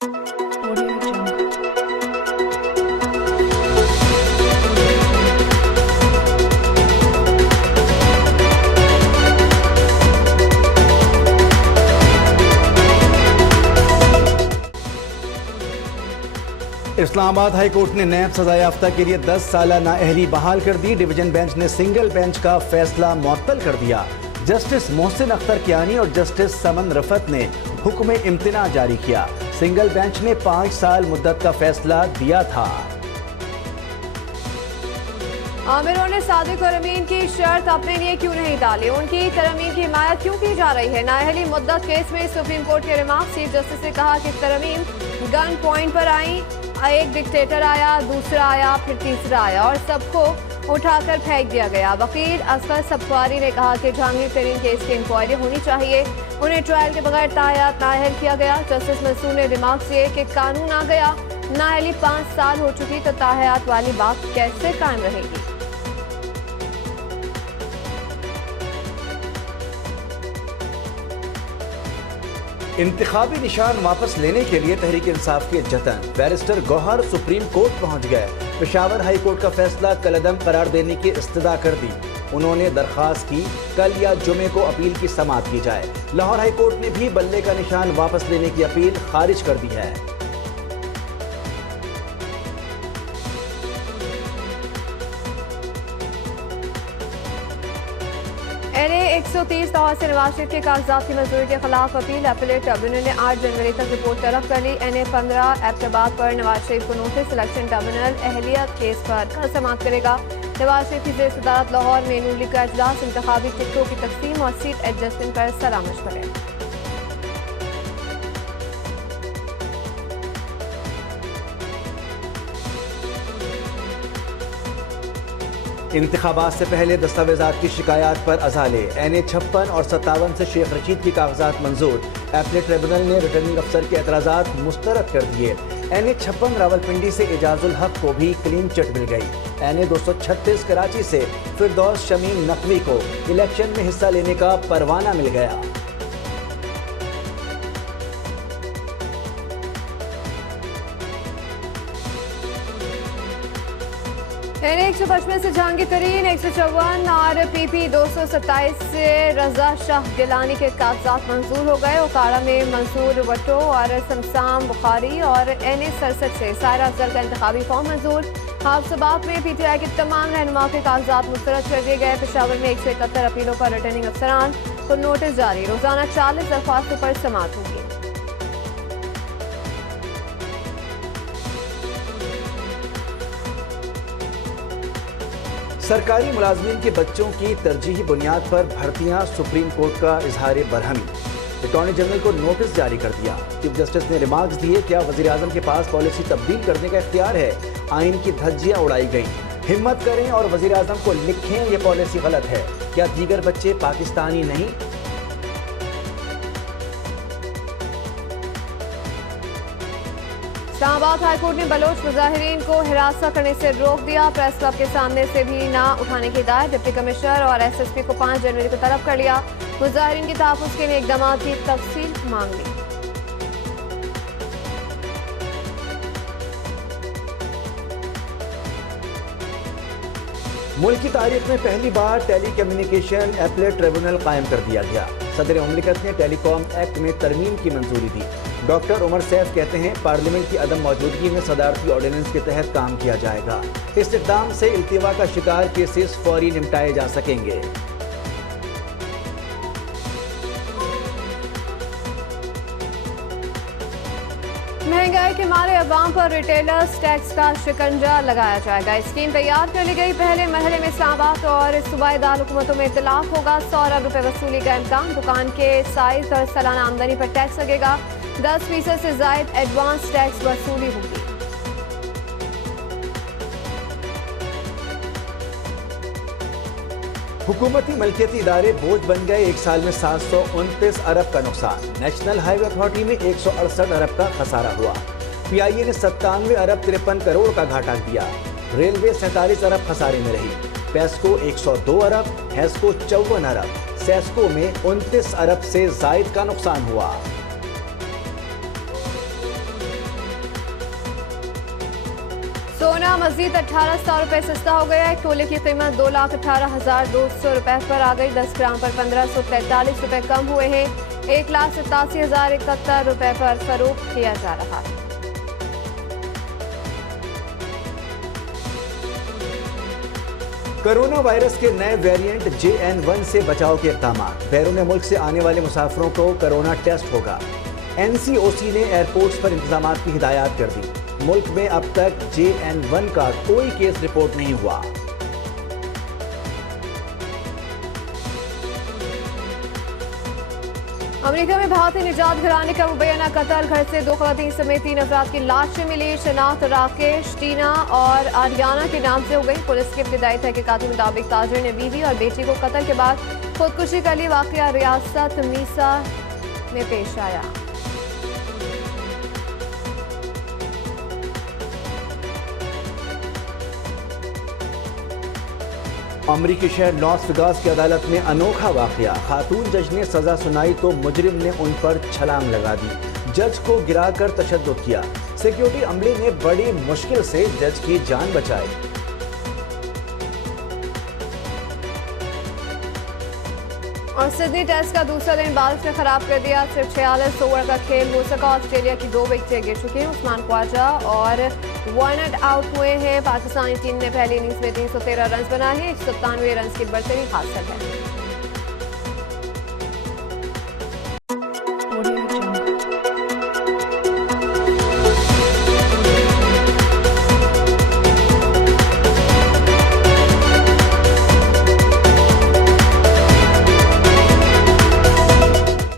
Audio Jungle. Islamabad high court ने नैब सजा याफ्ता के लिए 10 साल नाअहली बहाल कर दी। डिवीजन बेंच ने सिंगल बेंच का फैसला मुअत्तल कर दिया। जस्टिस मोहसिन अख्तर कियानी और जस्टिस समन रफत ने हुक्म इम्तिना जारी किया। सिंगल बेंच ने 5 साल मुद्दत का फैसला दिया था। आमिरों ने सादिक और अमीन की शर्त अपने लिए क्यों नहीं डाली? उनकी तरमीम की हिमायत क्यों की जा रही है? नाअहली मुद्दत केस में सुप्रीम कोर्ट के रिमार्क। चीफ जस्टिस ने कहा कि तरमीम गन पॉइंट पर आई, एक डिक्टेटर आया, दूसरा आया, फिर तीसरा आया और सबको उठाकर फेंक दिया गया। वकील असगर सफवारी ने कहा कि जहांगीर तरीन केस की इंक्वायरी होनी चाहिए। उन्हें ट्रायल के बगैर तायात नाअहल किया गया। जस्टिस मंसूर ने रिमार्क किए कि कानून आ गया, नाअहली 5 साल हो चुकी तो तायात वाली बात कैसे कायम रहेगी? इंतखाबी निशान वापस लेने के लिए तहरीक इंसाफ के जतन। बैरिस्टर गौहर सुप्रीम कोर्ट पहुंच गए। पेशावर हाई कोर्ट का फैसला कलअदम करार देने की इस्तदा कर दी। उन्होंने दरख्वास्त की कल या जुमे को अपील की समाअत की जाए। लाहौर हाई कोर्ट ने भी बल्ले का निशान वापस लेने की अपील खारिज कर दी है। NA 130 तौर से नवाज शरीफ के कागजात की मंजूरी के खिलाफ अपील। अपीलेट ट्रिब्यूनल ने 8 जनवरी तक रिपोर्ट तलब कर ली। NA 15 एबटाबाद पर नवाज शरीफ को नोटिस। इलेक्शन ट्रिब्यूनल अहलियत केस पर कल समाअत करेगा। नवाज शरीफ की जेर सदारत लाहौर में नून लीग का इजलास। इंतखाबी टिकटों की तकसीम और सीट एडजस्टमेंट पर सलाह मशवरे। इंतखाबात से पहले दस्तावेजात की शिकायत पर अजाले। NA 56 और 57 से शेख रशीद की कागजात मंजूर। अपीलेट ट्रिब्यूनल ने रिटर्निंग अफसर के एतराज़ात मुस्तरद कर दिए। NA 56 रावलपिंडी से एजाजुल हक को भी क्लीन चिट मिल गई। NA 236 कराची से फिरदौस शमीम नकवी को इलेक्शन में हिस्सा लेने का परवाना मिल गया। NA 155 से जहांगीर तरीन, 154 और PP 227 से रजा शाह गिलानी के कागजात मंजूर हो गए। ओकाड़ा में मंसूर वटो और समसाम बुखारी और NA 67 से सायरा अफजल का इंतखाबी फॉर्म मंजूर। हाफसाबाद में PTI के तमाम रहनुमाओं के कागजात मुस्तरद कर दिए गए। पेशावर में 171 अपीलों पर रिटर्निंग अफसरान को नोटिस जारी। रोजाना 40 दरख्वास्तों पर समाअत होगी। सरकारी मुलाजमीन के बच्चों की तरजीही बुनियाद पर भर्तियां। सुप्रीम कोर्ट का इजहार बरहमी। अटॉर्नी जनरल को नोटिस जारी कर दिया। चीफ जस्टिस ने रिमार्क्स दिए, क्या वजीर आजम के पास पॉलिसी तब्दील करने का इख्तियार है? आइन की धज्जियां उड़ाई गई। हिम्मत करें और वजीर आजम को लिखें ये पॉलिसी गलत है। क्या दीगर बच्चे पाकिस्तानी नहीं? इस्लामाबाद हाईकोर्ट ने बलोच मुजाहिरीन को हिरासत करने से रोक दिया। प्रेस क्लब के सामने से भी ना उठाने की हिदायत। डिप्टी कमिश्नर और SSP को 5 जनवरी को तलब कर लिया। मुजाहिरीन के तहफ़्फ़ुज़ के लिए इक़दाम की तफसील मांग ली। मुल्क की तारीख में पहली बार टेली कम्युनिकेशन अपीलेट ट्रिब्यूनल कायम कर दिया गया। सदर मुमलिकत ने टेलीकॉम एक्ट में तरमीम की मंजूरी दी। डॉक्टर उमर सैफ कहते हैं, पार्लियामेंट की अदम मौजूदगी में सदारती ऑर्डिनेंस के तहत काम किया जाएगा। इस इक़दाम से इल्तिवा का शिकार केसेस फौरी निपटाए जा सकेंगे। महंगाई के मारे अवाम पर रिटेलर्स टैक्स का शिकंजा लगाया जाएगा। स्कीम तैयार कर ली गई। पहले मरहले में इस्लामाबाद और सूबाई दारकूमतों में इतलाफ होगा। 100 अरब रुपए वसूली का इम्कान। दुकान के साइज और सालाना आमदनी पर टैक्स लगेगा। 10% से जायद एडवांस टैक्स वसूली होगी। हुकूमती मलकियती इदारे बोझ बन गए। एक साल में 729 अरब का नुकसान। नेशनल हाईवे अथॉरिटी में 168 अरब का खसारा हुआ। PIA ने 97 अरब 53 करोड़ का घाटा दिया। रेलवे 47 अरब खसारे में रही। पेस्को 102 अरब, हेस्को 54 अरब, सेस्को में 29 अरब से जायद का नुकसान हुआ। सोना मजीद 1800 रुपए सस्ता हो गया है। तोले की कीमत 2,18,200 रुपए पर आ गई। 10 ग्राम पर 1543 रुपए कम हुए हैं। 1,87,071 रुपए पर फरोख्त किया जा रहा है। कोरोना वायरस के नए वेरिएंट JN1 से बचाव के इक़दाम। बैरून मुल्क से आने वाले मुसाफिरों को कोरोना टेस्ट होगा। NCOC ने एयरपोर्ट्स पर इंतजाम की हिदायत कर दी। मुल्क में अब तक JN1 का कोई केस रिपोर्ट नहीं हुआ। अमेरिका में भारतीय निजात घराने का मुबैना कत्ल। घर से 2 ख़वातीन समेत 3 अफराद की लाशें मिली। शनाख्त राकेश, टीना और आर्याना के नाम से हो गई। पुलिस के इब्तिदाई तहकीकात के मुताबिक ताजिर ने बीवी और बेटी को कत्ल के बाद खुदकुशी कर ली। वाक़या रियासत मीसा में पेश आया। अमरीकी शहर लॉस वेगास की अदालत में अनोखा वाकया। खातून जज ने सजा सुनाई तो मुजरिम ने उन पर छलांग लगा दी। जज को गिराकर तशद्दुद किया। सिक्योरिटी अमले ने बड़ी मुश्किल से जज की जान बचाई। और सिडनी टेस्ट का दूसरा दिन बारिश ने खराब कर दिया। सिर्फ 46 ओवर का खेल हो सका। ऑस्ट्रेलिया की 2 विकेटें गिर चुकी हैं। उस्मान ख्वाजा और 1 नॉट आउट हुए हैं। पाकिस्तानी टीम ने पहली इनिंग्स में 313 रन बनाए हैं। 197 रन की बढ़तरी हासिल है।